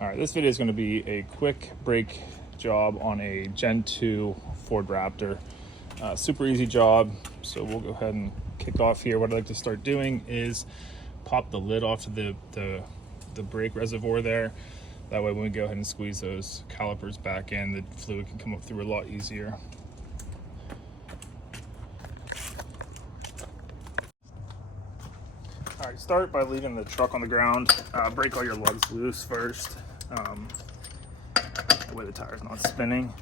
All right, this video is going to be a quick brake job on a Gen 2 Ford Raptor. Super easy job, so we'll go ahead and kick off here. What I'd like to start doing is pop the lid off of the brake reservoir there. That way when we go ahead and squeeze those calipers back in, the fluid can come up through a lot easier. All right, start by leaving the truck on the ground. Break all your lugs loose first. That way the tire's not spinning.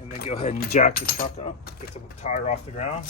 And then go ahead and jack the truck up, get the tire off the ground.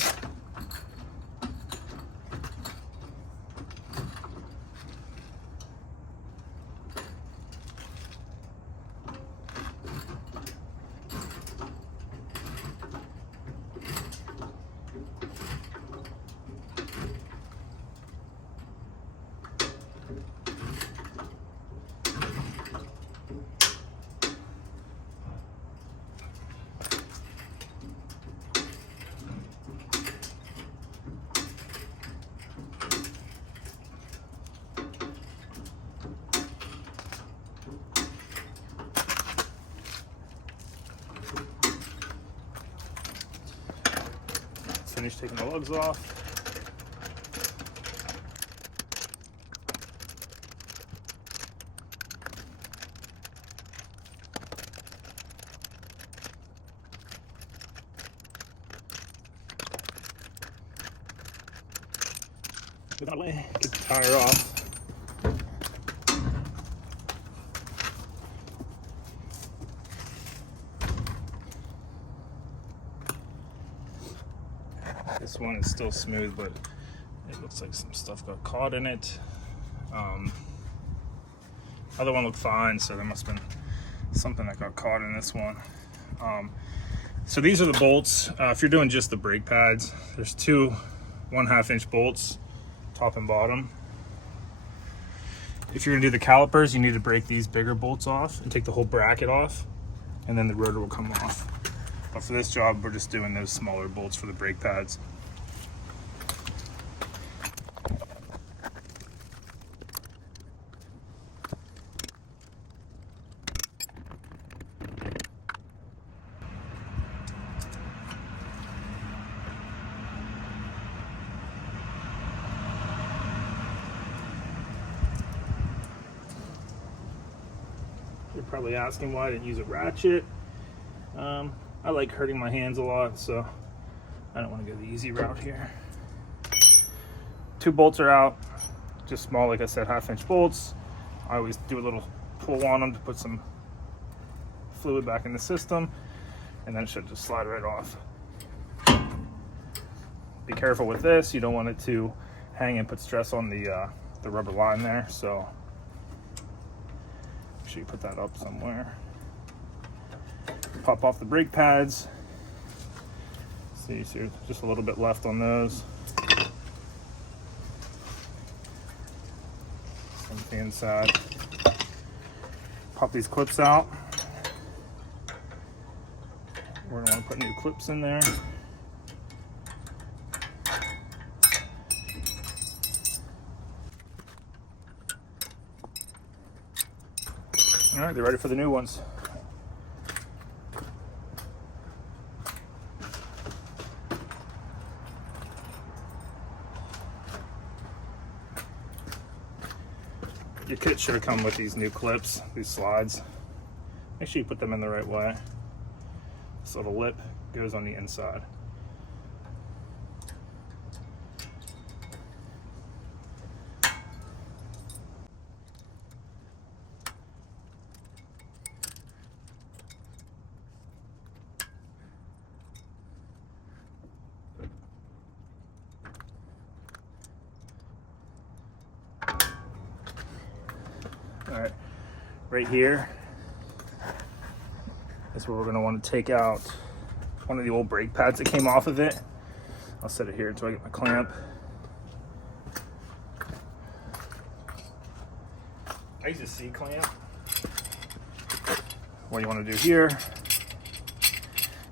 Finish taking the lugs off. That way, get the tire off. This one is still smooth, but it looks like some stuff got caught in it. Other one looked fine, so there must have been something that got caught in this one. So these are the bolts. If you're doing just the brake pads, there's two 1/2 inch bolts, top and bottom. If you're gonna do the calipers, you need to break these bigger bolts off and take the whole bracket off, and then the rotor will come off. But for this job, we're just doing those smaller bolts for the brake pads. You're probably asking why I didn't use a ratchet. I like hurting my hands a lot, so I don't want to go the easy route here. Two bolts are out, just small, like I said, 1/2 inch bolts. I always do a little pull on them to put some fluid back in the system, and then it should just slide right off. Be careful with this, you don't want it to hang and put stress on the rubber line there, so make sure you put that up somewhere. Pop off the brake pads. See, just a little bit left on those. Same thing inside. Pop these clips out. We're gonna want to put new clips in there. All right, they're ready for the new ones. Your kit should have come with these new clips, these slides. Make sure you put them in the right way. This little lip goes on the inside. All right, right here is where we're going to want to take out one of the old brake pads that came off of it. I'll set it here until I get my clamp. I use a C-clamp. What you want to do here,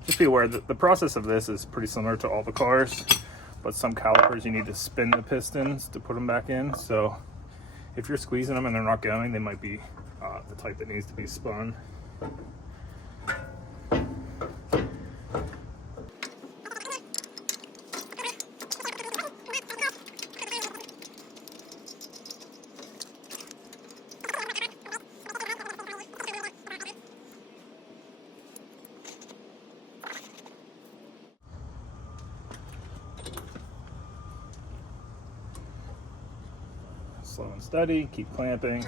just be aware that the process of this is pretty similar to all the cars, but some calipers you need to spin the pistons to put them back in. So if you're squeezing them and they're not going, they might be the type that needs to be spun. Slow and steady, keep clamping.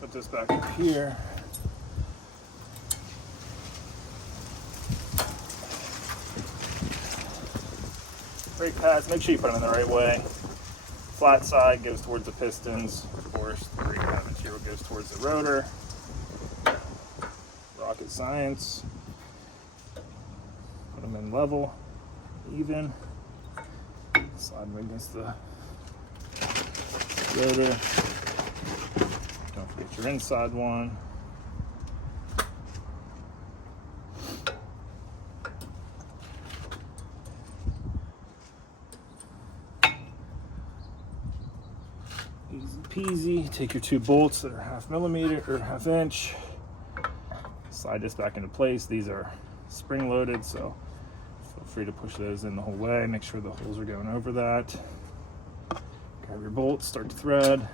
Put this back up here. Brake pads, make sure you put them in the right way. Flat side goes towards the pistons. Of course, the brake pad material goes towards the rotor. Rocket science. Put them in level, even. Slide them against the rotor. Don't forget your inside one. Easy peasy. Take your 2 bolts that are 1/2 millimeter or 1/2 inch. Slide this back into place. These are spring loaded, so feel free to push those in the whole way. Make sure the holes are going over that. Grab your bolts, start to thread.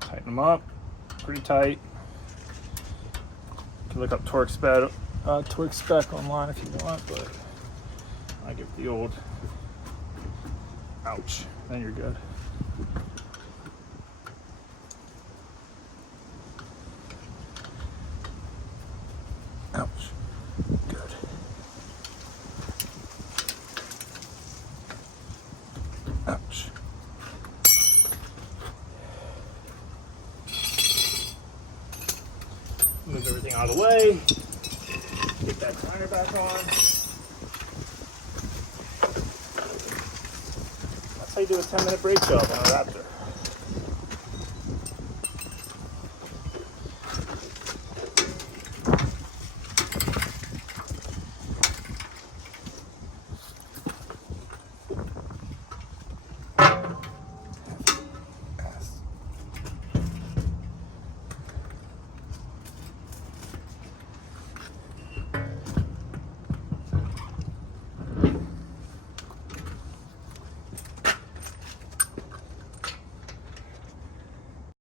Tighten them up, pretty tight. You can look up torque spec online if you want, but I give the old ouch, then you're good. Ouch, good. Ouch. Move everything out of the way. Get that grinder back on. That's how you do a 10-minute brake job on a Raptor.